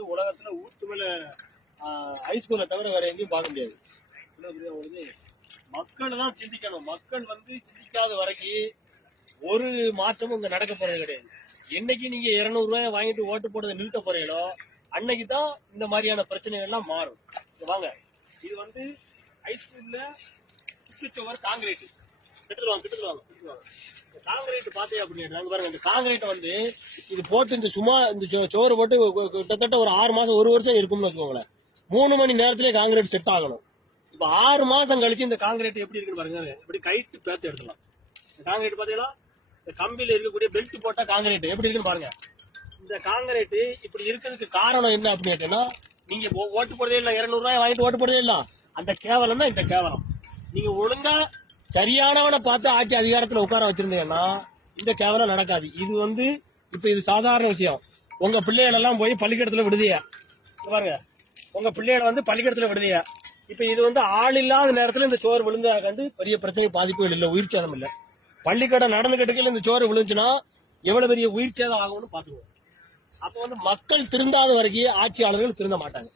வந்து உலகத்துல ஊத்து மேல ஹைஸ்கூலை தவிர வேற எங்கேயும் பார்க்க முடியாது. உங்களுக்கு மக்கள் தான் சிந்திக்கணும். மக்கள் வந்து சிந்திக்காத வரைக்கும் ஒரு மாற்றமும் இங்க நடக்க போறது கிடையாது. என்னைக்கு நீங்க 200 ரூபாய் வாங்கிட்டு ஓட்டு போடுறதை நிறுத்த போறீங்களோ அன்னைக்கு தான் இந்த மாதிரியான பிரச்சனைகள் எல்லாம் மாறும். வாங்க, இது வந்து ஹைஸ்கூல்ல சுற்றுச்சுவர் காங்கிரீட் கிட்டுருவாங்க. காங்கிரீட் பாத்தே அப்படின்னு பாருங்க. இந்த காங்கிரீட்டை வந்து இது போட்டு இந்த சும்மா இந்த சோறு போட்டு கிட்டத்தட்ட ஒரு 6 மாசம் 1 வருஷம் இருக்கும்னு வச்சுக்கோங்களேன். 3 மணி நேரத்திலே காங்கிரீட் செட் ஆகணும். இப்ப 6 மாசம் கழிச்சு இந்த காங்கிரீட் எப்படி இருக்குன்னு பாருங்க. இப்படி கைட்டு பேத்து எடுத்துலாம். இந்த காங்கிரீட் பாத்தீங்கன்னா இந்த கம்பியில இருக்கக்கூடிய பெல்ட் போட்டா காங்கிரீட் எப்படி இருக்குன்னு பாருங்க. இந்த காங்கிரீட் இப்படி இருக்கிறதுக்கு காரணம் என்ன அப்படின்னு கேட்டீங்கன்னா, நீங்க ஓட்டு போடுறதே இல்ல, 200 ரூபாய் வாங்கிட்டு ஓட்டு போடுறதே இல்ல. அந்த கேவலம் தான் இந்த கேவலம். நீங்க ஒழுங்கா சரியானவனை பார்த்து ஆட்சி அதிகாரத்துல உட்கார வச்சிருந்தீங்கன்னா இந்த கேவலம் நடக்காது. இது வந்து இப்ப இது சாதாரண விஷயம். உங்க பிள்ளைகள் எல்லாம் போய் பள்ளிக்கூடத்துல விடுதியா பாருங்க. உங்க பிள்ளைகளை வந்து பள்ளிக்கூடத்துல விடுதியா. இப்ப இது வந்து ஆள் இல்லாத நேரத்துல இந்த சோறு விழுந்தா கண்டு பெரிய பிரச்சனை பாதிப்புகள் இல்ல, உயிர் சேதம் இல்ல. பள்ளிக்கூடம் நடந்துகிட்டு இந்த சோறு விழுந்துச்சுன்னா எவ்வளவு பெரிய உயிர் சேதம் ஆகும்னு பாத்துக்குவோம். அப்ப வந்து மக்கள் திருந்தாத வரைக்கும் ஆட்சியாளர்கள் திருந்த மாட்டாங்க.